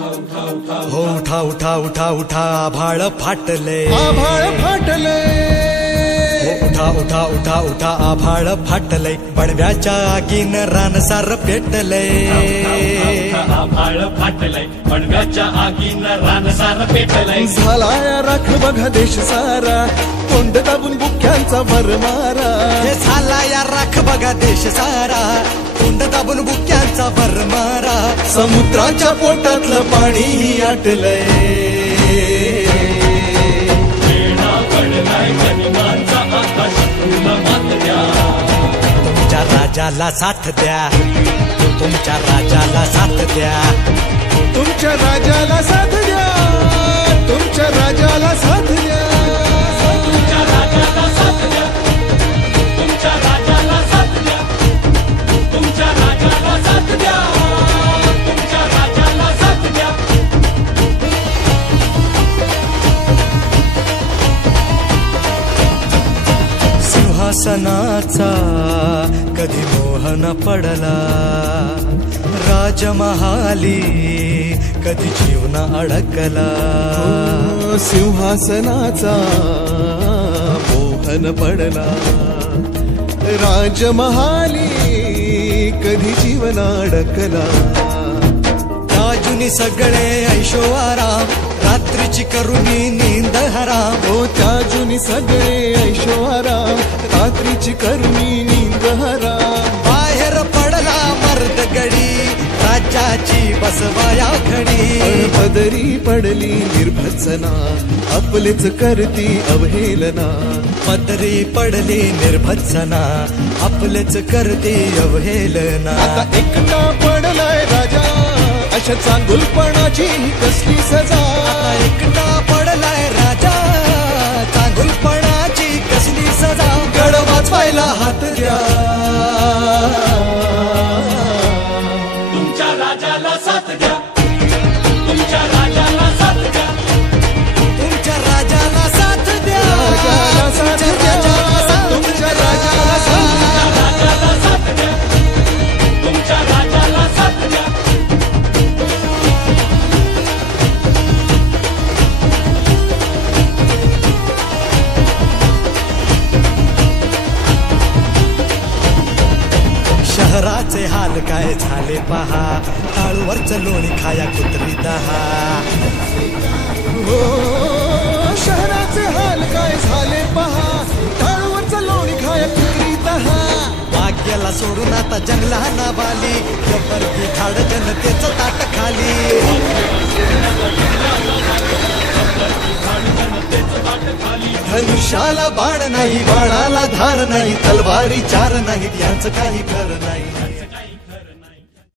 हो उठा उठा उठा उठा आभाळ फाटले हो उठा उठा उठा उठा आभाळ फाटले बडव्याच्या आगीन रानसार पेटले आभाळ फाटले बडव्याच्या आगीन रानसार पेटले झालाय राख बघा देश सारा तोंड दाबून बुक्यांचा भरमारा हे झाला या राख बघा देश सारा तोंड दाबून बुक्यांचा भरमारा समुद्राच्या पोटातलं पाणी आटलंय तुमच्या राजाला साथ द्या तुमच्या राजाला साथ द्या तुमच्या राजाला साथ द्या तुमच्या राजाला साथ द्या तुमच्या राजाला साथ द्या तुमच्या राजाला साथ द्या तुमच्या राजाला साथ द्या तुमच्या राजाला साथ द्या सिंहासनाचा कधी मोह न पडला राजमहाली कधी जीव न अडकला सिंहासनाचा मोह न पडला राजमहाली कधी जीवन अडकला राजुनी सगळे ऐशो आराम रात्रीची करुणी नींद हराम हो त्याजुनी सगळे ऐशो आराम रात्रीची करुणी नींद हराम बाहेर पडला मर्द गडी राज्याची बसवाया घडी पदरी पडली निर्भत्सना आपलेच करती अवहेलना पदरी पडली निर्भत्सना आपलेच करते अवहेलना आता एकटा पडलाय राजा अशा चांगुलपणाची कसली सजा आता एकटा पडलाय राजा चांगुलपणाची कसली सजा गड वाचवायला हात द्या तुमच्या राजाला साथ द्या तुमच्या राजाला साथ द्या तुमच्या राजाला साथ द्या राजाला साथ द्या तुमच्या राजाला साथ द्या तुमच्या राजाला साथ द्या शहराचे हाल काय झाले पहा टाळूवरचं लोणी खाया कुत्री दहा हो शहराचे हाल काय झाले पहा टाळूवरचं लोणी खाय कुत्री दहा भाग्याला सोडून आता जंगलाना बाली जबरगी खाड जनतेचं ताट खाली धनुष्याला बाण नाही बाणाला धार नाही तलवारी चार नाहीत यांचं काही खरं नाही